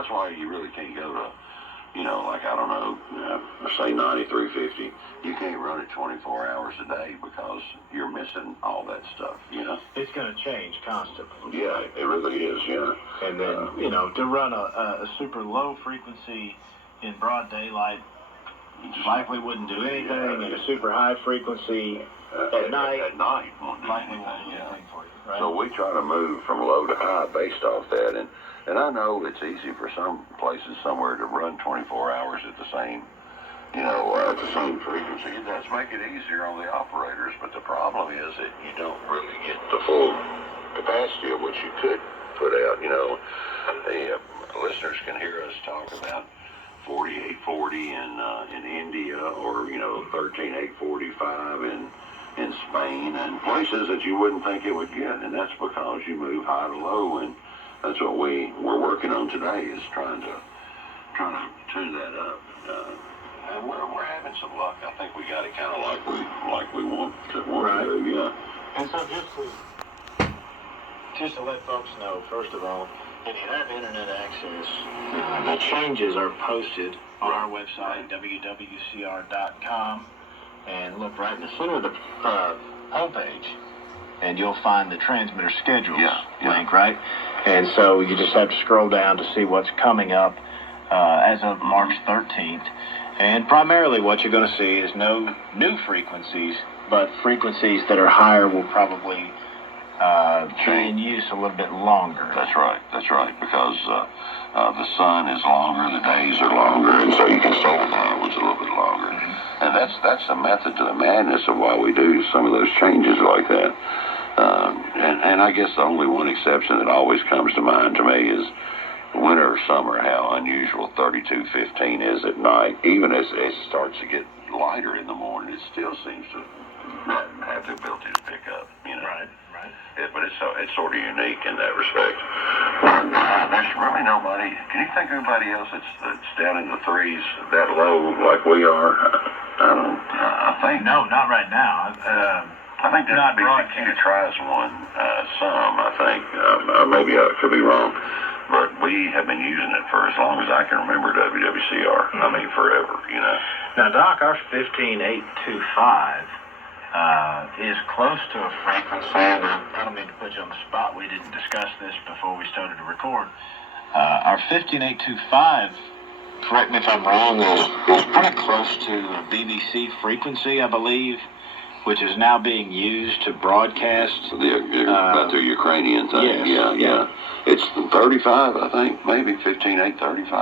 that's why you really can't go to, like, I don't know, say 9350. You can't run it 24 hours a day because you're missing all that stuff, It's going to change constantly. Yeah, it really is, yeah. And then, to run a super low frequency in broad daylight likely wouldn't do anything, and a super high frequency at night likely won't do anything for you. Right? So we try to move from low to high based off that, and I know it's easy for some places somewhere to run 24 hours at the same, at the same frequency. It does make it easier on the operators, but the problem is that you don't really get the full capacity of what you could put out. The listeners can hear us talk about 4840 in India, or 13845 in Spain, and places that you wouldn't think it would get, and that's because you move high to low, and that's what we're working on today, is trying to tune that up. And we're having some luck. I think we got it kind of like we want to do, yeah. And so just to let folks know, first of all, if you have internet access, the changes are posted on our website, WWCR.com, and look right in the center of the homepage, and you'll find the transmitter schedules link, right? And so you just have to scroll down to see what's coming up as of March 13th. And primarily what you're going to see is no new frequencies, but frequencies that are higher will probably be in use a little bit longer. That's right, because the sun is longer, the days are longer, and so you can start the ones a little bit longer. Mm-hmm. And that's the method to the madness of why we do some of those changes like that. And I guess the only one exception that always comes to mind to me is winter or summer, how unusual 3215 is at night. Even as it starts to get lighter in the morning, it still seems to have the ability to pick up, Right. But it's sort of unique in that respect. There's really nobody. Can you think of anybody else that's down in the threes that low like we are? I think No, not right now. I think that WWCR tries one some. I think maybe I could be wrong, but we have been using it for as long as I can remember. WWCR. I mean, forever. Now, Doc, our 15825 is close to a frequency. I don't mean to put you on the spot. We didn't discuss this before we started to record. Our 15825, correct me if I'm wrong, is pretty close to a BBC frequency, I believe, which is now being used to broadcast. About the Ukrainian thing. Yes, Yeah. It's 35, I think, maybe 15835.